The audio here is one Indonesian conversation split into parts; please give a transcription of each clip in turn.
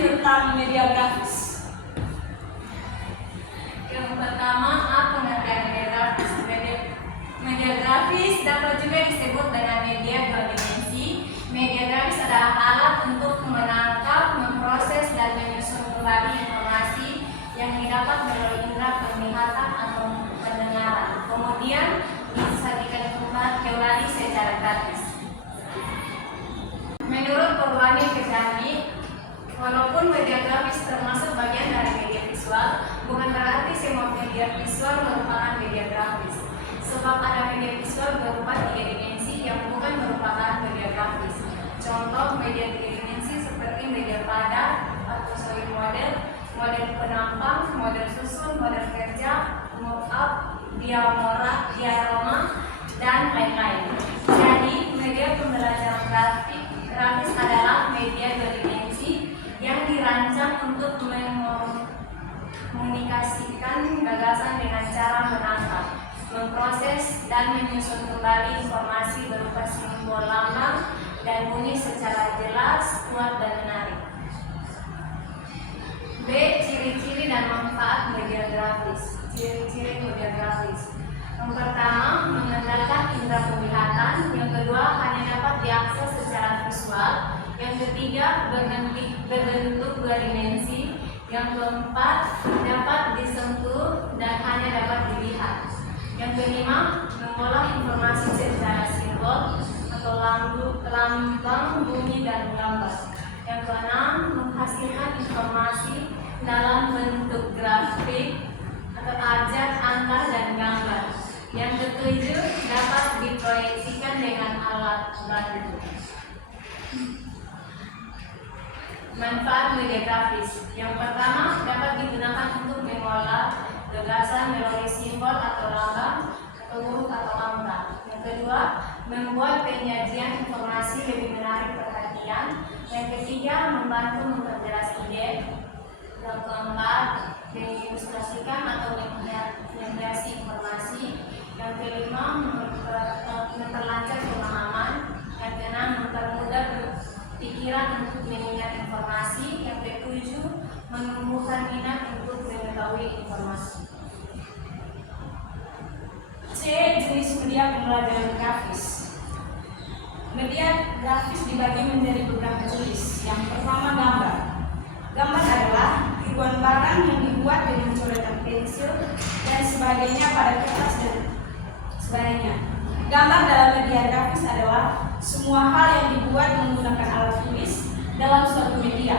tentang media grafis. Yang pertama, apa pengertian media grafis? Media grafis dapat juga disebut dengan media dua dimensi. Media grafis adalah alat untuk menangkap, memproses, dan menyusun kembali informasi yang didapat melalui indera penglihatan atau pendengaran. Kemudian disajikan kembali secara gratis. Menurut Perwani Kejani, walaupun media grafis termasuk bagian dari media visual, bukan berarti semua media visual merupakan media grafis. Sebab ada media visual berupa 3 dimensi yang bukan merupakan media grafis. Contoh media 3 dimensi seperti media padat atau solid model, model penampang, model susun, model kerja, mock-up, diorama, dan lain-lain. Jadi, media pembelajaran grafis adalah media 2 dimensi yang dirancang untuk mengkomunikasikan gagasan dengan cara menangkap, memproses, dan menyusun kembali informasi berupa simbol lambang dan bunyi secara jelas, kuat, dan menarik. B. Ciri-ciri dan manfaat media grafis. Ciri-ciri media grafis. Yang pertama, mengandalkan indera penglihatan. Yang kedua, hanya dapat diakses secara visual. Yang ketiga, berbentuk 2 dimensi. Yang keempat, dapat disentuh dan hanya dapat dilihat. Yang kelima, mengolah informasi secara simbol atau lambang, bunyi, dan gambar. Yang keenam, menghasilkan informasi dalam bentuk grafik atau abjad, angka, dan gambar. Yang ketujuh, dapat diproyeksikan dengan alat bantu. Manfaat media grafis. Yang pertama, dapat digunakan untuk mengolah gagasan melalui simbol atau lambang atau huruf atau angka. Yang kedua, membuat penyajian informasi lebih menarik perhatian. Yang ketiga, membantu memperjelas ide. Yang keempat, mengilustrasikan atau menghiasi informasi. Yang kelima, memperlancar pemahaman. Yang keenam, mempermudah pikiran untuk mengingat informasi. Yang ketujuh, menumbuhkan minat untuk mengetahui informasi. C. Jenis media pembelajaran grafis. Media grafis dibagi menjadi beberapa jenis. Yang pertama, gambar. Gambar adalah ribuan barang yang dibuat dengan coretan pensil dan sebagainya pada kertas dan sebagainya. Gambar dalam media grafis adalah semua hal yang dibuat menggunakan alat tulis dalam suatu media.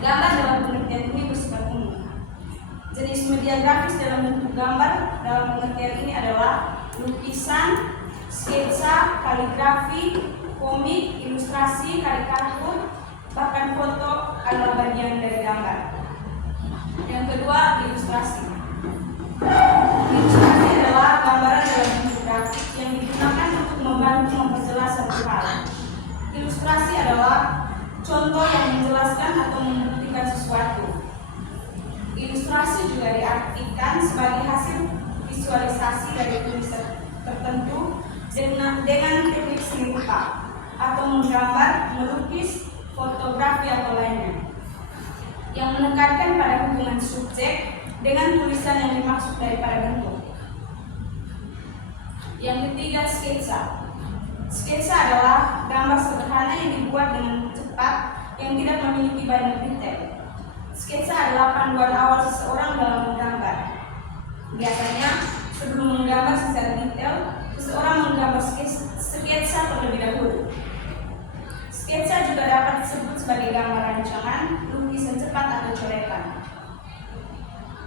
Gambar dalam pengertian ini bersifat umum. Jenis media grafis dalam bentuk gambar dalam pengertian ini adalah lukisan, sketsa, kaligrafi, komik, ilustrasi, karikatur, bahkan foto adalah bagian dari gambar. Yang kedua, ilustrasi. Ilustrasi adalah gambaran dalam bentuk grafik yang digunakan untuk membantu memperjelas satu hal. Ilustrasi adalah contoh yang menjelaskan atau membuktikan sesuatu. Ilustrasi juga diartikan sebagai hasil visualisasi dari tulisan tertentu dengan teknik seni rupa atau menggambar, melukis, fotografi atau lainnya, yang menekankan pada hubungan subjek dengan tulisan yang dimaksud daripada bentuk. Yang ketiga, sketsa. Sketsa adalah gambar sederhana yang dibuat dengan cepat yang tidak memiliki banyak detail. Sketsa adalah panduan awal seseorang dalam menggambar. Biasanya, sebelum menggambar secara detail, seseorang menggambar sketsa terlebih dahulu. Sketsa juga dapat disebut sebagai gambar rancangan, lukisan cepat atau coretan.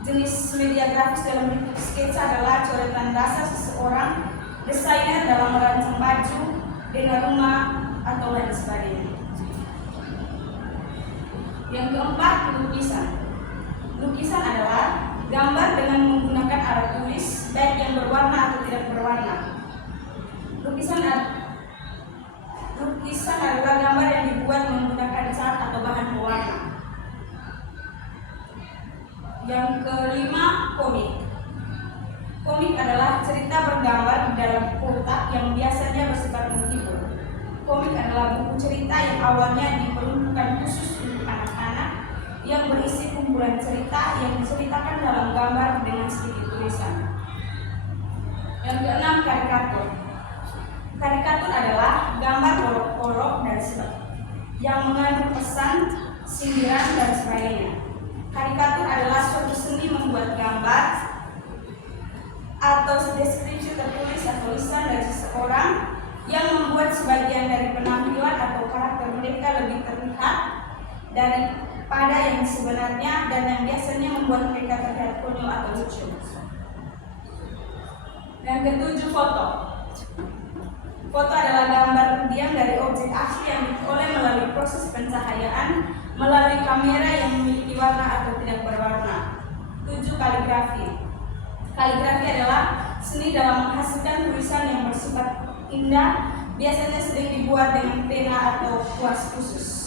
Jenis media grafis dalam bentuk sketsa adalah coretan dasar seseorang, desainer dalam merancang baju, dengan rumah, atau lain sebagainya. Yang keempat, lukisan. Lukisan adalah gambar dengan menggunakan alat tulis, baik yang berwarna atau tidak berwarna. Lukisan adalah gambar yang dibuat menggunakan cat atau bahan pewarna. Yang kelima, komik. Komik adalah cerita bergambar di dalam kotak yang biasanya bersifat menghibur. Komik adalah buku cerita yang awalnya diperuntukkan khusus untuk anak-anak yang berisi kumpulan cerita yang diceritakan dalam gambar dengan sedikit tulisan. Yang keenam, karikatur. Karikatur adalah gambar polos-polos dan yang mengandung pesan, sindiran, dan sebagainya. Karikatur adalah suatu seni membuat gambar atau deskripsi tertulis atau lisan dari seseorang yang membuat sebagian dari penampilan atau karakter mereka lebih terlihat daripada yang sebenarnya dan yang biasanya membuat mereka terlihat konyol atau lucu. Yang ketujuh, foto. Foto adalah gambar diam dari objek asli yang diperoleh melalui proses pencahayaan melalui kamera yang memiliki warna atau tidak berwarna. 7, kaligrafi. Kaligrafi adalah seni dalam menghasilkan tulisan yang bersifat indah, biasanya sering dibuat dengan pena atau kuas khusus.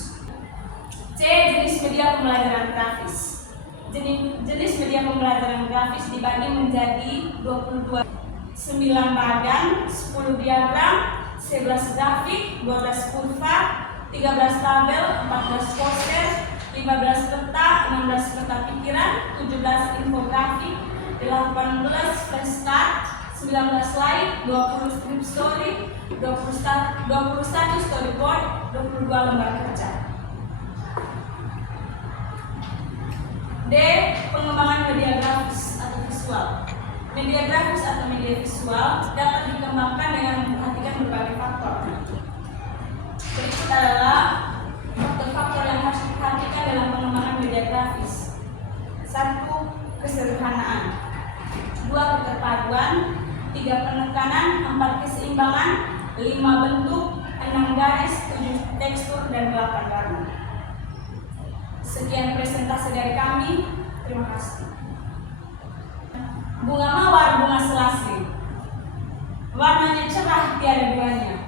C, jenis media pembelajaran grafis. Jenis media pembelajaran grafis dibagi menjadi 22, 9 bagan, 10 diagram, 11 grafik, 12 kurva, 13 tabel, 14 poster, 15 peta, 16 peta pikiran, 17 infografik, 18 flashcard, 19 slide, 20 script story, 21 storyboard, 22 lembar kerja. D, pengembangan media grafis atau visual. Media grafis atau media visual dapat dikembangkan dengan memperhatikan berbagai faktor. Berikut adalah faktor-faktor yang harus diperhatikan dalam pengembangan media grafis. 1, kesederhanaan. 2, keterpaduan. 3, penekanan. 4, keseimbangan. 5, bentuk. 6, garis. 7, tekstur. Dan 8, warna. Sekian presentasi dari kami. Terima kasih. Bunga mawar, bunga selasih. Warnanya cerah, tiada duanya.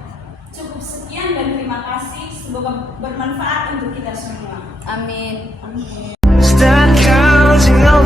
Cukup sekian dan terima kasih. Semoga bermanfaat untuk kita semua. Amin. Start counting on